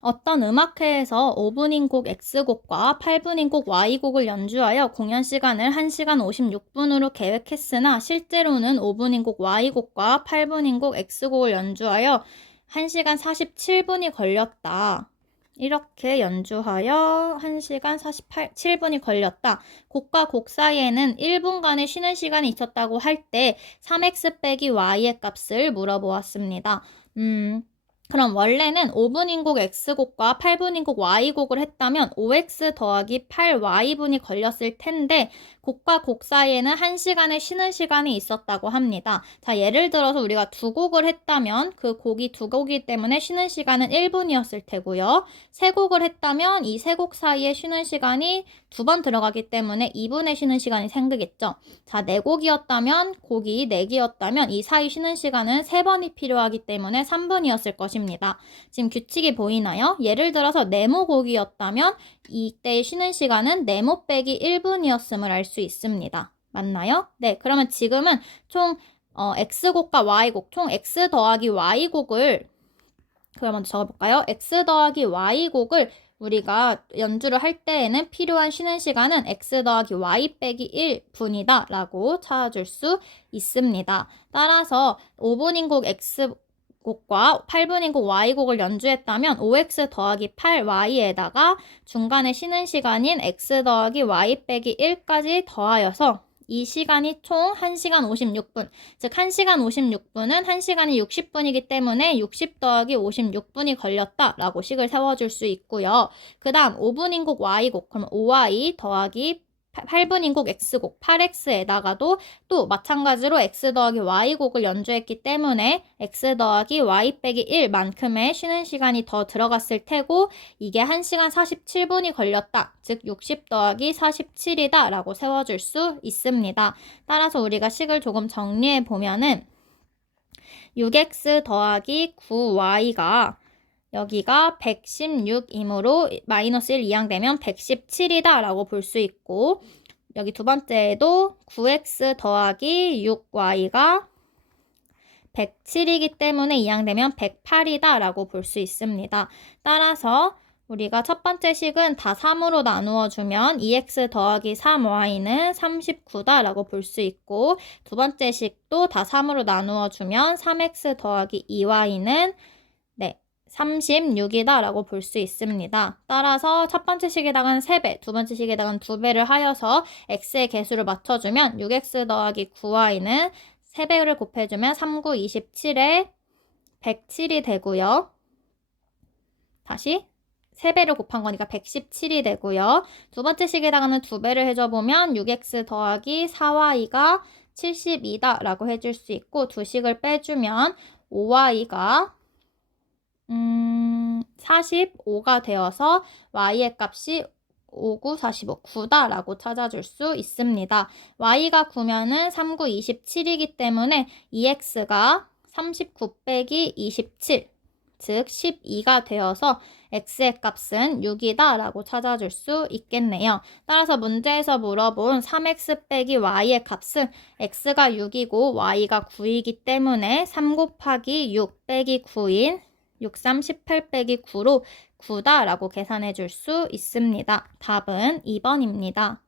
어떤 음악회에서 5분인 곡 X곡과 8분인 곡 Y곡을 연주하여 공연 시간을 1시간 56분으로 계획했으나 실제로는 5분인 곡 Y곡과 8분인 곡 X곡을 연주하여 1시간 47분이 걸렸다. 이렇게 연주하여 1시간 47분이 걸렸다. 곡과 곡 사이에는 1분간의 쉬는 시간이 있었다고 할 때 3x 빼기 y의 값을 물어보았습니다. 음, 그럼 원래는 5분인 곡 X곡과 8분인 곡 Y곡을 했다면 5X 더하기 8Y분이 걸렸을 텐데 곡과 곡 사이에는 1시간의 쉬는 시간이 있었다고 합니다. 자, 예를 들어서 우리가 두 곡을 했다면 그 곡이 두 곡이기 때문에 쉬는 시간은 1분이었을 테고요. 세 곡을 했다면 이 세 곡 사이에 쉬는 시간이 두 번 들어가기 때문에 2분의 쉬는 시간이 생기겠죠. 자, 네 곡이었다면 곡이 네 개였다면 이 사이 쉬는 시간은 세 번이 필요하기 때문에 3분이었을 것입니다. 지금 규칙이 보이나요? 예를 들어서 네모 곡이었다면 이때 쉬는 시간은 네모 빼기 1분이었음을 알 수 있습니다. 맞나요? 네, 그러면 지금은 총 어, X곡과 Y곡, 총 X 더하기 Y곡을 그럼 먼저 적어볼까요? X 더하기 Y곡을 우리가 연주를 할 때에는 필요한 쉬는 시간은 x 더하기 y 빼기 1분이다 라고 찾아줄 수 있습니다. 따라서 5분인 곡 x 곡과 8분인 곡 y곡을 연주했다면 5x 더하기 8y에다가 중간에 쉬는 시간인 x 더하기 y 빼기 1까지 더하여서 이 시간이 총 1시간 56분. 즉, 1시간 56분은 1시간이 60분이기 때문에 60 더하기 56분이 걸렸다 라고 식을 세워줄 수 있고요. 그 다음 5분인 곡 Y곡. 그럼 5Y 더하기 8분인 곡 X곡 8X에다가도 또 마찬가지로 X 더하기 Y곡을 연주했기 때문에 X 더하기 Y 빼기 1만큼의 쉬는 시간이 더 들어갔을 테고 이게 1시간 47분이 걸렸다. 즉 60 더하기 47이다 라고 세워줄 수 있습니다. 따라서 우리가 식을 조금 정리해 보면은 6x 더하기 9y가 여기가 116이므로 마이너스 1 이항되면 117이다 라고 볼 수 있고 여기 두 번째에도 9x 더하기 6y가 107이기 때문에 이항되면 108이다 라고 볼 수 있습니다. 따라서 우리가 첫 번째 식은 다 3으로 나누어 주면 2x 더하기 3y는 39다 라고 볼 수 있고 두 번째 식도 다 3으로 나누어 주면 3x 더하기 2y는 36이다 라고 볼 수 있습니다. 따라서 첫 번째 식에다가는 3배, 두 번째 식에다가는 2배를 하여서 x의 개수를 맞춰주면 6x 더하기 9y는 3배를 곱해주면 3, 9, 27에 107이 되고요. 다시 3배를 곱한 거니까 117이 되고요. 두 번째 식에다가는 2배를 해줘보면 6x 더하기 4y가 72다 라고 해줄 수 있고 두 식을 빼주면 5y가 음, 45가 되어서 y의 값이 5, 9, 45, 9다 라고 찾아줄 수 있습니다. y가 9면은 3, 9, 27이기 때문에 2x가 39 빼기 27, 즉 12가 되어서 x의 값은 6이다 라고 찾아줄 수 있겠네요. 따라서 문제에서 물어본 3x 빼기 y의 값은 x가 6이고 y가 9이기 때문에 3 곱하기 6 빼기 9인 63, 18 빼기 9로 9다라고 계산해 줄 수 있습니다. 답은 2번입니다.